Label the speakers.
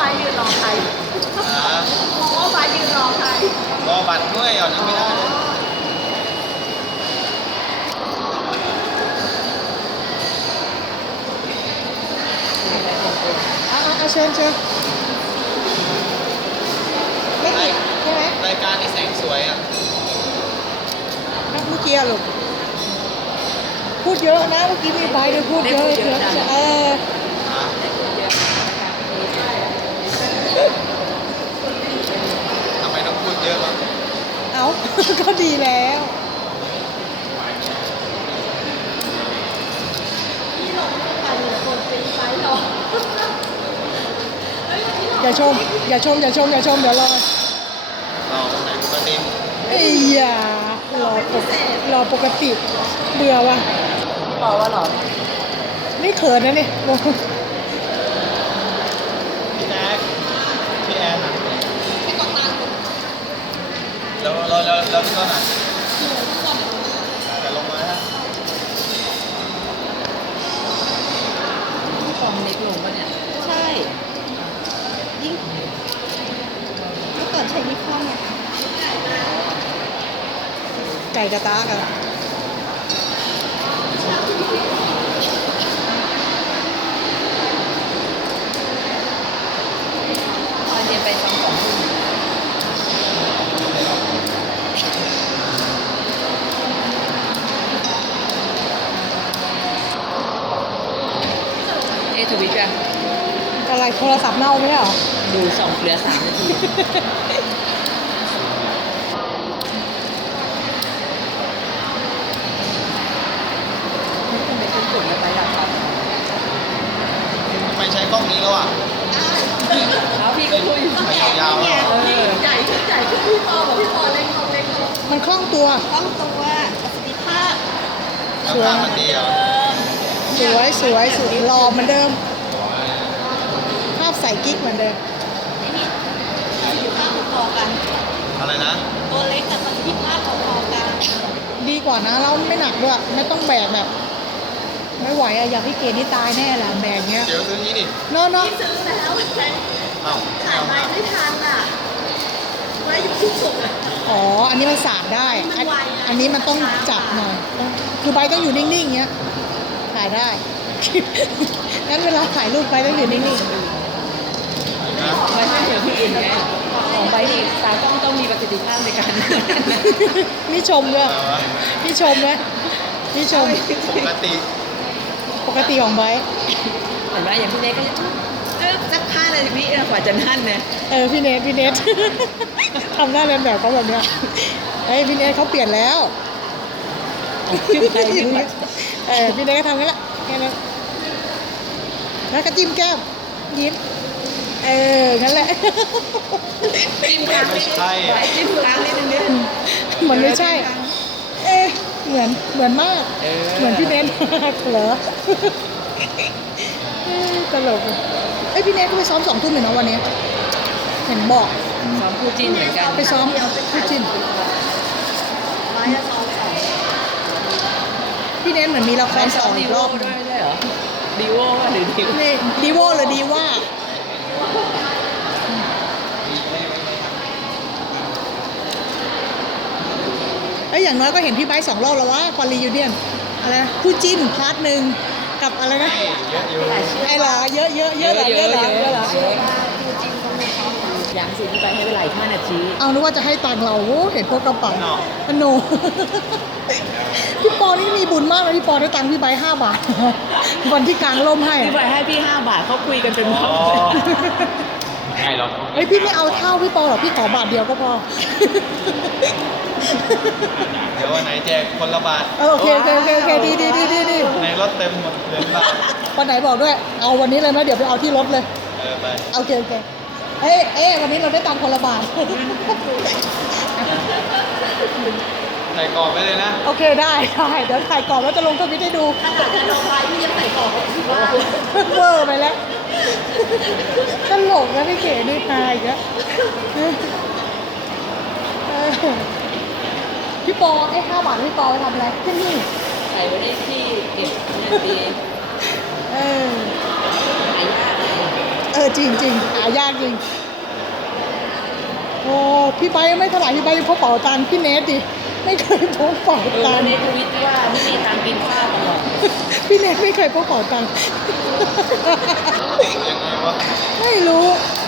Speaker 1: ายยืนรอใครมองว่าฟ้ายืนรอใคร
Speaker 2: รอบัตรด้วยอ่ะยังไม่ได้เลย
Speaker 3: เอาเชิญไม่ติดใช่ไหม
Speaker 2: รายการนี้แสงสวยอ่ะ
Speaker 3: เมื่อกี้อะลูกพูดเยอะนะเมื่อกี้มีใบด้วยพูดเยอะ
Speaker 2: ทำไมต้องพูดเยอะวะ
Speaker 3: เอา ก็ดีแล้วอย่าชมเดี๋ยวรอ
Speaker 2: เราไหนปกติ
Speaker 3: เอ้ยรอปกติเบื่อว่ะ
Speaker 1: บอกว่าหรอ
Speaker 3: นี่เขินนะนี่
Speaker 2: พี่แอ๊กพี่แอนอ่ะแล้วพี่ต้นอ่ะแต่ลงมาฮะ
Speaker 1: ฟองเล็กลงปะเนี่ยใช่ยิ่งเมื่อก่อนใช้ยี่ห้อเนี่ย
Speaker 3: ไก่กระตากอะ
Speaker 1: ตอนเย็นไป2 ทุ่มทวิตอะ
Speaker 3: อะไรโทรศัพท์เน่าไม่ใช่เหรอ
Speaker 1: ดู2 เหลือ 3 นาทีทำไมคุณกดแล้วไปล่ะครับ
Speaker 2: ทำไมใช้กล้องนี้แล้วอ่ะ
Speaker 1: เอาพี่ก็คุย
Speaker 2: ไปยาวๆแล้ว
Speaker 1: ใหญ่ขึ้นพี่ปอบอกพี่ปอเล็กลง
Speaker 3: มันคล่องตัว
Speaker 1: ต้องตัวประสิทธิภาพ
Speaker 2: แล้วภาพมันดีเหรอ
Speaker 3: สวยหล่อเหมือนเดิม ภาพใส่กิ๊กเหมือนเดิม
Speaker 1: นี่ประสิทธิภาพพอๆกัน
Speaker 2: อะไรนะ
Speaker 1: ตัวเล็กแต่ประสิทธิภาพพอๆกัน
Speaker 3: ดีกว่านะแล้วไม่หนักด้วยไม่ต้องแบกแบบ ไม่ไหวอะอยากพี่เกดนี่ตายแน่แหละแบกเงี้ย
Speaker 2: เดี๋ยวซื้อนี้ดิ
Speaker 3: เนาะ
Speaker 1: ที่ซื้อแล้วแต่
Speaker 2: เอ้า
Speaker 1: ขายมาไม่ทันอ่ะไว้อยู่ที่สุดอ่ะ
Speaker 3: อ๋ออันนี้มันสาดได้
Speaker 1: มันไวอะ
Speaker 3: อันนี้มันต้องจับหน่อยคือใบต้องอยู่นิ่งๆอย่างเงี้ยถ่ายได้ งั้นเวลาถ่ายรูปไปต้องอยู่นิ่ง
Speaker 2: นะ
Speaker 1: ไม่ใช่เดี๋ยวพี่เอ็นไงของใบนี่ตากล้องต้องมีประสิทธิภาพในการ
Speaker 3: ๆนี่ชมด้วย
Speaker 2: อะไรวะ
Speaker 3: นี่ชมนะนี่ชม
Speaker 2: ปกติ
Speaker 3: ปกติของใบ
Speaker 1: เห็นไหมอย่างพี่เล็กก็สักผ้าเลยพี่กว่าจะนั่นเนี่ย
Speaker 3: พี่เนท ทำหน้าเรียนแบบเขาแบบเนี้ยพี่เนทเขาเปลี่ยนแล้ว
Speaker 1: ชื่อใครรู้ไหม
Speaker 3: พี่เนทก็ทำงั้นแหละแค่นั้นแล้วก็จิ้มแก้มยิ้มงั้นแหละ
Speaker 1: จิ้มกลางนิดนึงจิ้มกลางนิดนึงเนี่ย
Speaker 3: มันไม่ใช่เหมือนมาก เหมือนพี่เนทมากเหรอตลกพี่เนทก็ไปซ้อม2 ทุ่มเลยเนาะวันนี้ เห็นบอก
Speaker 1: ซ้อมคู่จิ้นเหมือนกัน
Speaker 3: ไปซ้อมคู่จิ้นพี่เนทเหมือนมีละครต่ออีกรอบ
Speaker 1: ด้วยไม่ใช่เหรอดีโว่หรือดีโว่
Speaker 3: นี่ดีโวหรือดีว่าอย่างน้อยก็เห็นพี่ไบค์2 รอบแล้วว่าคอนรียูเนียนอะไรนะคู่จิ้นพาร์ท 1กับอะไรนะ
Speaker 2: เยอะอยู่
Speaker 3: ไอ้เหรอเยอะเหรอ
Speaker 1: คู่จิ้นต้องมีความอย่างสิที่ไปให้เวลาอีก5 นาที
Speaker 3: เอานึกว่าจะให้ตังค์เราโอ้เห็นพวกกระเป๋าโน พี่ปอนี่มีบุญมากเลยพี่ปอได้ตังค์พี่ไบค์5 บาท วันที่กลางร่มให้
Speaker 1: พี่ไปให้พี่5 บาทเขาคุยกันเป็นรอบ
Speaker 2: ไงหรอก
Speaker 3: พี่ไม่เอาเท่าพี่ปอหรอกพี่ขอบาทเดียวก็พอ
Speaker 2: เดี๋ยววันไหนแจกคนละบาท
Speaker 3: โอเคดี
Speaker 2: ในรถเต็มหมดเหลือบาท
Speaker 3: วันไหนบอกด้วยเอาวันนี้เลยไหมเดี๋ยวไปเอาที่รถเลย
Speaker 2: ไป
Speaker 3: โอเควันนี้เราได้ตังค์คนละบาท
Speaker 2: ใส่กรอบไว้เลยนะ
Speaker 3: โอเคได้เดี๋ยวถ่ายกรอบแล้วจะลงทวิตให้ดู
Speaker 1: ขนาดจะลงไว้พี่ยังใส่กรอบที่ว่า
Speaker 3: เวอร์ไปแล้วตลกนะพี่เก๋นี่ตายอีกแล้วพี่ปอ5 บาทพี่ปอไปทำอะไรที่นี่
Speaker 1: ใส่ไว้ในที่เก็บเงินดี
Speaker 3: เออ
Speaker 1: หายากเลย
Speaker 3: จริงจริงหายากจริงโอ้พี่ไบร์ทไม่เท่าไหร่พี่ไบร์ทยังพกเป๋าตังค์พี่เนทดิไม่เคยพกเป๋าตังค์
Speaker 1: ในทวิตว่าไม่มีทางกินข้าวตลอด
Speaker 3: พี่เนทไม่เคยพกเป๋าตังค์
Speaker 2: ยังไงวะ
Speaker 3: ไม่รู้